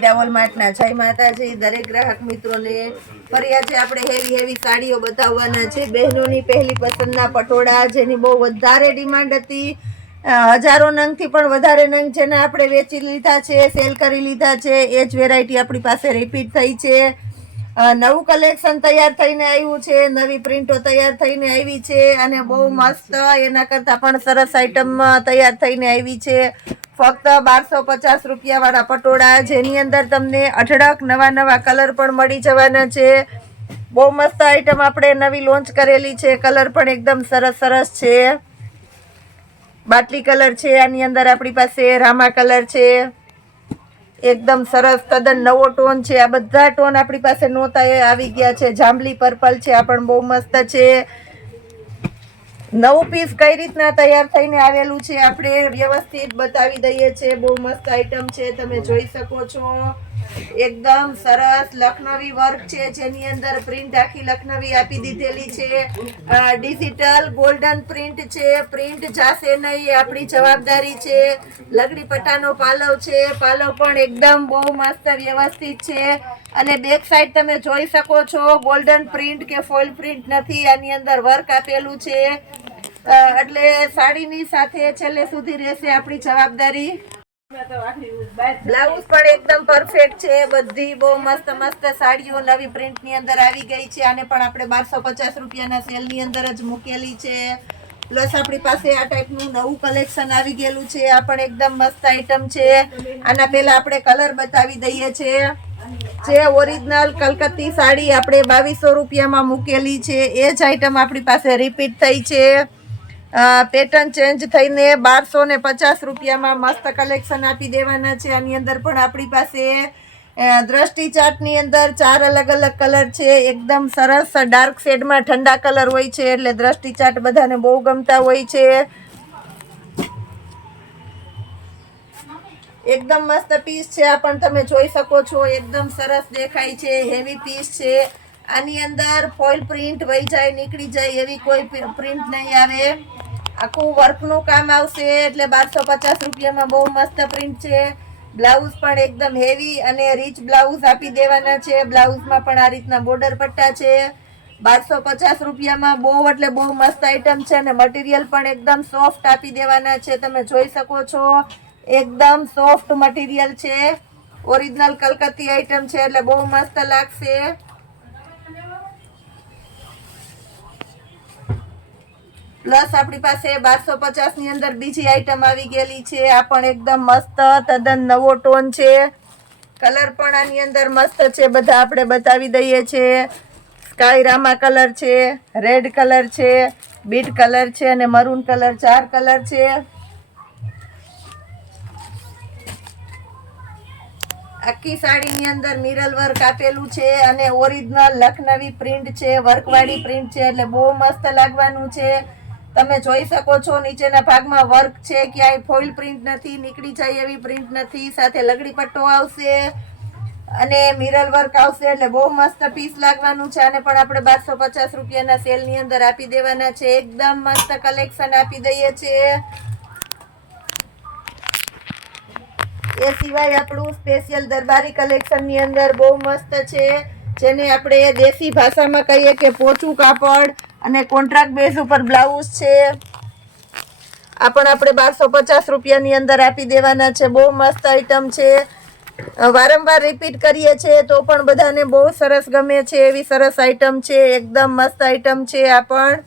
વીરાવલ માર્ટના જય માતાજી દરેક ગ્રાહક મિત્રોને ફરી આજે આપણે હેવી સાડીઓ બતાવવાના છે। બહેનોની પહેલી પસંદના પટોળા જેની બહુ વધારે ડિમાન્ડ હતી, હજારો નંગથી પણ વધારે નંગ જેને આપણે વેચી લીધા છે, સેલ કરી લીધા છે। એ જ વેરાયટી આપણી પાસે રિપીટ થઈ છે। નવું કલેક્શન તૈયાર થઈને આવ્યું છે, નવી પ્રિન્ટો તૈયાર થઈને આવી છે અને બહુ મસ્ત એના કરતાં પણ સરસ આઈટમ તૈયાર થઈને આવી છે। ફક્ત 1250 રૂપિયા વાળા પટોળા જેની અંદર તમને અઢળક નવા કલર પણ મળી જવાના છે। બહુ મસ્ત આઈટમ આપણે નવી લોન્ચ કરેલી છે, કલર પણ એકદમ સરસ છે। બાટલી કલર છે, આની અંદર આપણી પાસે રામા કલર છે, એકદમ સરસ તદ્દન નવો ટોન છે। આ બધા ટોન આપણી પાસે નહોતા એ આવી ગયા છે। જાંબલી પર્પલ છે, આ પણ બહુ મસ્ત છે। નવું પીસ કઈ રીતના તૈયાર થઈને આવેલું છે આપણે વ્યવસ્થિત બતાવી દઈએ છીએ। બહુ મસ્ત આઈટમ છે, તમે જોઈ શકો છો। એકદમ સરસ લખનવી વર્ક છે જેની અંદર પ્રિન્ટ આખી લખનવી આપી દીધેલી છે। ડિજિટલ ગોલ્ડન પ્રિન્ટ છે, પ્રિન્ટ જાશે નહીં આપણી જવાબદારી છે। લગડી પટ્ટાનો પાલવ છે, પાલવ પણ એકદમ બહુ મસ્ત વ્યવસ્થિત છે અને બેક સાઈડ તમે જોઈ શકો છો ગોલ્ડન પ્રિન્ટ કે ફોઇલ પ્રિન્ટ નથી, આની અંદર વર્ક આપેલું છે। એટલે સાડીની સાથે છેલ્લે સુધી રહેશે આપણી જવાબદારી। બ્લાઉઝ પણ એકદમ પરફેક્ટ છે, બધી બહુ મસ્ત સાડીઓ નવી પ્રિન્ટ ની અંદર આવી ગઈ છે। આને પણ આપણે 1250 રૂપિયાના સેલ ની અંદર જ મૂકેલી છે। પ્લસ આપણી પાસે આ ટાઈપનું નવું કલેક્શન આવી ગયેલું છે, આ પણ એકદમ મસ્ત આઈટમ છે। આના પહેલા આપણે કલર બતાવી દઈએ છીએ। જે ઓરિજિનલ કલકત્તી સાડી આપણે 2200 રૂપિયામાં મૂકેલી છે, એ જ આઈટમ આપણી પાસે રિપીટ થઈ છે। પેટર્ન ચેન્જ થઈને 1250 રૂપિયામાં મસ્ત કલેક્શન આપી દેવાના છે। આની અંદર પણ આપણી પાસે દ્રષ્ટિ ચાર્ટની અંદર 4 અલગ કલર છે, એકદમ સરસ ડાર્ક શેડમાં ઠંડા કલર હોય છે એટલે દ્રષ્ટિ ચાર્ટ બધાને બહુ ગમતા હોય છે। એકદમ મસ્ત પીસ છે, આ પણ તમે જોઈ શકો છો, એકદમ સરસ દેખાય છે, હેવી પીસ છે। આની અંદર ફોઇલ પ્રિન્ટ વહી જાય નીકળી જાય એવી કોઈ પ્રિન્ટ નહીં આવે, આખું વર્કનું કામ આવશે એટલે 1250 રૂપિયામાં બહુ મસ્ત પ્રિન્ટ છે। બ્લાઉઝ પણ એકદમ હેવી અને રીચ બ્લાઉઝ આપી દેવાના છે। બ્લાઉઝમાં પણ આ રીતના બોર્ડર પટ્ટા છે। 1250 રૂપિયામાં બહુ એટલે બહુ મસ્ત આઈટમ છે અને મટીરિયલ પણ એકદમ સોફ્ટ આપી દેવાના છે, તમે જોઈ શકો છો। એકદમ સોફ્ટ મટીરિયલ છે, ઓરિજિનલ કલકત્તી આઈટમ છે એટલે બહુ મસ્ત લાગશે। પ્લસ આપણી પાસે 1250 ની અંદર બીજી આઈટમ આવી ગયેલી છે, આ પણ એકદમ મસ્ત તદ્દન નવો ટોન છે, કલર પણ આની અંદર મસ્ત છે, બધા આપણે બતાવી દઈએ છીએ। સ્કાય રામા કલર છે, રેડ કલર છે, બીટ કલર છે અને મરૂન કલર, 4 કલર છે। આખી સાડીની અંદર મિરર વર્ક આપેલું છે અને ઓરિજિનલ લખનવી પ્રિન્ટ છે, વર્કવાળી પ્રિન્ટ છે એટલે બહુ મસ્ત લાગવાનું છે। તમે જોઈ શકો છો નીચેના ભાગમાં વર્ક છે, ક્યાંય ફોઇલ પ્રિન્ટ નથી, નીકળી જાય એવી પ્રિન્ટ નથી, સાથે લગડી પટ્ટો આવશે અને મિરર વર્ક આવશે એટલે બહુ મસ્ત પીસ લાગવાનું છે। આને પણ આપણે 1250 રૂપિયાના સેલ ની અંદર આપી દેવાના છે, એકદમ મસ્ત કલેક્શન આપી દઈએ છીએ। એ સિવાય આપણું સ્પેશિયલ દરબારી કલેક્શન ની અંદર બહુ મસ્ત છે, જેને આપણે દેશી ભાષામાં કહીએ કે પોચું કાપડ અને કોન્ટ્રાક્ટ બેઝ ઉપર બ્લાઉઝ છે। આ પણ આપણે 1250 રૂપિયાની અંદર આપી દેવાના છે, બહુ મસ્ત આઈટમ છે। વારંવાર રિપીટ કરીએ છીએ તો પણ બધાને બહુ સરસ ગમે છે એવી સરસ આઈટમ છે, એકદમ મસ્ત આઈટમ છે। આ પણ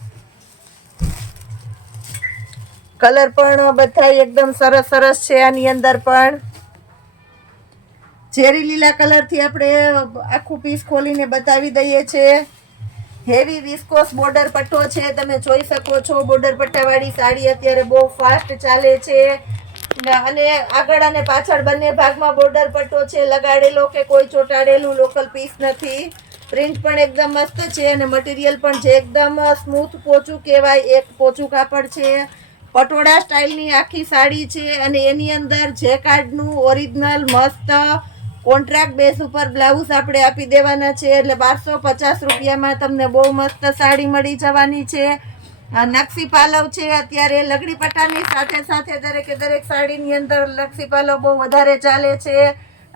કલર પણ બધા એકદમ સરસ છે। આની અંદર પણ ઝેરી લીલા કલર થી આપણે આખું પીસ ખોલીને બતાવી દઈએ છીએ। હેવી વિસ્કોસ બોર્ડર પટ્ટો છે, તમે જોઈ શકો છો। બોર્ડર પટ્ટા વાળી સાડી અત્યારે બહુ ફાસ્ટ ચાલે છે અને આગળ અને પાછળ બંને ભાગમાં બોર્ડર પટ્ટો છે લગાડેલો, કે કોઈ ચોંટાડેલું લોકલ પીસ નથી। પ્રિન્ટ પણ એકદમ મસ્ત છે અને મટીરિયલ પણ જે એકદમ સ્મૂથ પોચું કહેવાય, એક પોચું કાપડ છે। પટોળા સ્ટાઇલની આખી સાડી છે અને એની અંદર જેકાર્ડનું ઓરિજિનલ મસ્ત કોન્ટ્રાક્ટ બેઝ ઉપર બ્લાઉઝ આપણે આપી દેવાના છે એટલે 1250 રૂપિયામાં તમને બહુ મસ્ત સાડી મળી જવાની છે। નકશી પાલવ છે, અત્યારે લગડી પટ્ટાની સાથે દરેક સાડીની અંદર નકશી પાલવ બહુ વધારે ચાલે છે।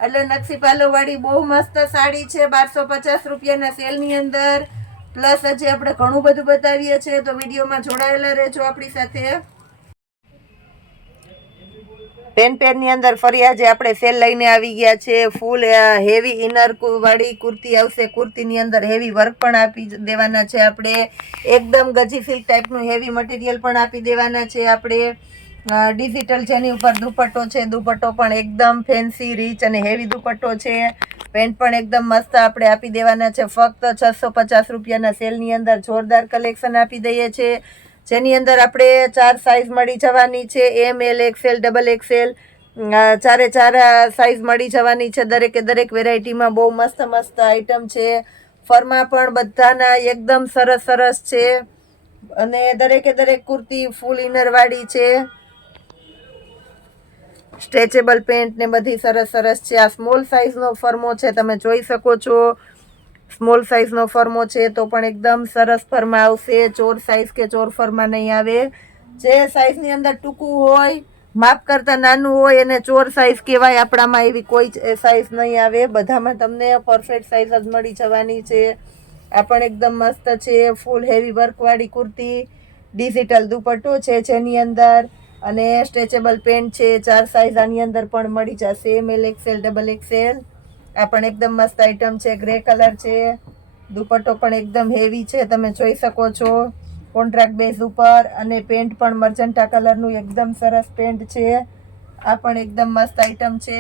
એટલે નકશી પાલો વાળી બહુ મસ્ત સાડી છે 1250 રૂપિયાના સેલની અંદર. પ્લસ હજી આપણે ઘણું બધું બતાવીએ છીએ, તો વિડીયોમાં જોડાયેલા રહેજો આપણી સાથે. પેનની અંદર ફરી આજે આપણે સેલ લઈને આવી ગયા છે. ફૂલ હેવી ઇનર વાળી કુર્તી આવશે. કુર્તીની અંદર હેવી વર્ક પણ આપી દેવાના છે આપણે. એકદમ ગજી સિલ્ક ટાઈપનું હેવી મટીરિયલ પણ આપી દેવાના છે આપણે. ડિજિટલ જેની ઉપર દુપટ્ટો છે. દુપટ્ટો પણ એકદમ ફેન્સી રીચ અને હેવી દુપટ્ટો છે. પેન્ટ પણ એકદમ મસ્ત આપણે આપી દેવાના છે. ફક્ત 650 રૂપિયાના સેલની અંદર જોરદાર કલેક્શન આપી દઈએ છીએ, જેની અંદર આપણે 4 સાઇઝ મળી જવાની છે. એમ, એલ, XL, XXL, ચારે 4 સાઇઝ મળી જવાની છે. દરેકે દરેક વેરાયટીમાં બહુ મસ્ત મસ્ત આઈટમ છે. ફરમાં પણ બધાના એકદમ સરસ સરસ છે અને દરેકે દરેક કુર્તી ફૂલ ઇનરવાળી છે. સ્ટ્રેચેબલ પેન્ટ ને બધી સરસ સરસ છે. આ સ્મોલ સાઇઝનો ફરમો છે, તમે જોઈ શકો છો. સ્મોલ સાઇઝનો ફરમો છે તો પણ એકદમ સરસ ફરમાં આવશે. ચોર સાઇઝ કે ચોર ફરમાં નહીં આવે. જે સાઇઝની અંદર ટૂંકું હોય, માપ કરતાં નાનું હોય એને ચોર સાઇઝ કહેવાય. આપણામાં એવી કોઈ સાઇઝ નહીં આવે. બધામાં તમને પરફેક્ટ સાઇઝ જ મળી જવાની છે. આ પણ એકદમ મસ્ત છે. ફૂલ હેવી વર્કવાળી કુર્તી, ડિજિટલ દુપટ્ટો છે જેની અંદર, અને સ્ટ્રેચેબલ પેન્ટ છે. 4 સાઇઝ આની અંદર પણ મળી જશે. એમ, એલ, XL, XXL. આ પણ એકદમ મસ્ત આઈટમ છે. ગ્રે કલર છે. દુપટ્ટો પણ એકદમ હેવી છે, તમે જોઈ શકો છો. કોન્ટ્રાક્ટ બેઝ ઉપર, અને પેન્ટ પણ મર્જન્ટા કલરનું એકદમ સરસ પેન્ટ છે. આ પણ એકદમ મસ્ત આઈટમ છે.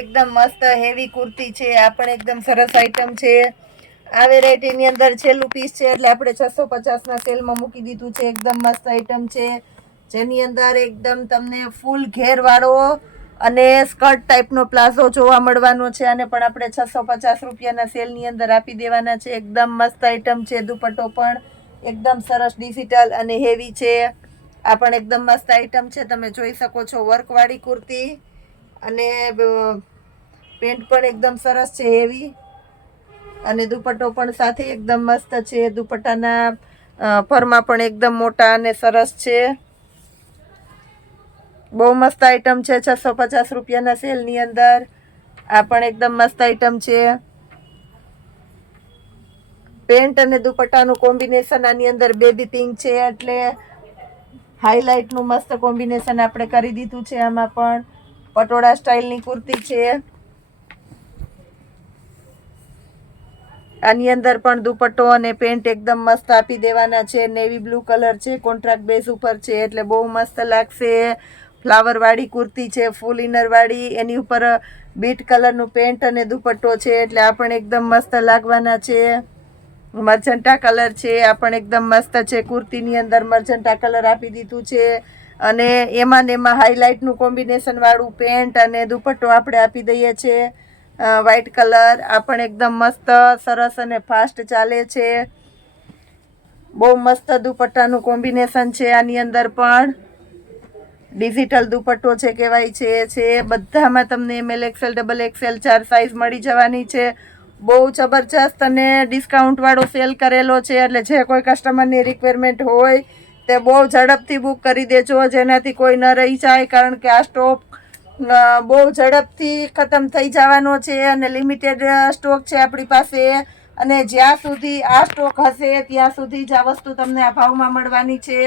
એકદમ મસ્ત હેવી કુર્તી છે. આ પણ એકદમ સરસ આઈટમ છે. આ વેરાયટીની અંદર છેલ્લું પીસ છે એટલે આપણે 650ના સેલમાં મૂકી દીધું છે. એકદમ મસ્ત આઈટમ છે, જેની અંદર એકદમ તમને ફૂલ ઘેરવાળો અને સ્કર્ટ ટાઈપનો પ્લાઝો જોવા મળવાનો છે. અને પણ આપણે 650 રૂપિયાના સેલની અંદર આપી દેવાના છે. એકદમ મસ્ત આઈટમ છે. દુપટ્ટો પણ એકદમ સરસ ડિજિટલ અને હેવી છે. આ પણ એકદમ મસ્ત આઈટમ છે, તમે જોઈ શકો છો. વર્કવાળી કુર્તી અને પેન્ટ પણ એકદમ સરસ છે, હેવી, અને દુપટ્ટો પણ સાથે એકદમ મસ્ત છે. દુપટ્ટાના ફરમાં પણ એકદમ મોટા અને સરસ છે. બહુ મસ્ત આઈટમ છે 650 રૂપિયાના સેલની અંદર. આ પણ એકદમ મસ્ત આઈટમ છે. પેન્ટ અને દુપટ્ટાનું કોમ્બિનેશન આની અંદર બેબી પિંક છે, એટલે હાઇલાઇટનું મસ્ત કોમ્બિનેશન આપણે કરી દીધું છે. આમાં પણ પટોળા સ્ટાઇલની કુર્તી છે. આની અંદર પણ દુપટ્ટો અને પેન્ટ એકદમ મસ્ત આપી દેવાના છે. નેવી બ્લુ કલર છે, કોન્ટ્રાક્ટ બેઝ ઉપર છે એટલે બહુ મસ્ત લાગશે. ફ્લાવર વાળી કુર્તી છે, ફૂલ ઇનર વાળી, એની ઉપર બીટ કલરનું પેન્ટ અને દુપટ્ટો છે એટલે આ પણ એકદમ મસ્ત લાગવાના છે. મર્જન્ટા કલર છે, આ પણ એકદમ મસ્ત છે. કુર્તીની અંદર મર્જન્ટા કલર આપી દીધું છે, અને એમાં ને એમાં હાઇલાઇટનું કોમ્બિનેશન વાળું પેન્ટ અને દુપટ્ટો આપણે આપી દઈએ છીએ. વ્હાઈટ કલર, આ પણ એકદમ મસ્ત સરસ અને ફાસ્ટ ચાલે છે. બહુ મસ્ત દુપટ્ટાનું કોમ્બિનેશન છે. આની અંદર પણ ડિજિટલ દુપટ્ટો છે, કહેવાય છે. બધામાં તમને ML, XL, XXL 4 સાઇઝ મળી જવાની છે. બહુ જબરજસ્ત અને ડિસ્કાઉન્ટ વાળો સેલ કરેલો છે, એટલે જે કોઈ કસ્ટમરની રિક્વાયરમેન્ટ હોય તે બહુ ઝડપથી બુક કરી દેજો, જેનાથી કોઈ ન રહી જાય. કારણ કે આ સ્ટોક બહુ ઝડપથી ખતમ થઈ જવાનો છે અને લિમિટેડ સ્ટોક છે આપણી પાસે. અને જ્યાં સુધી આ સ્ટોક હશે ત્યાં સુધી જ આ વસ્તુ તમને આ ભાવમાં મળવાની છે.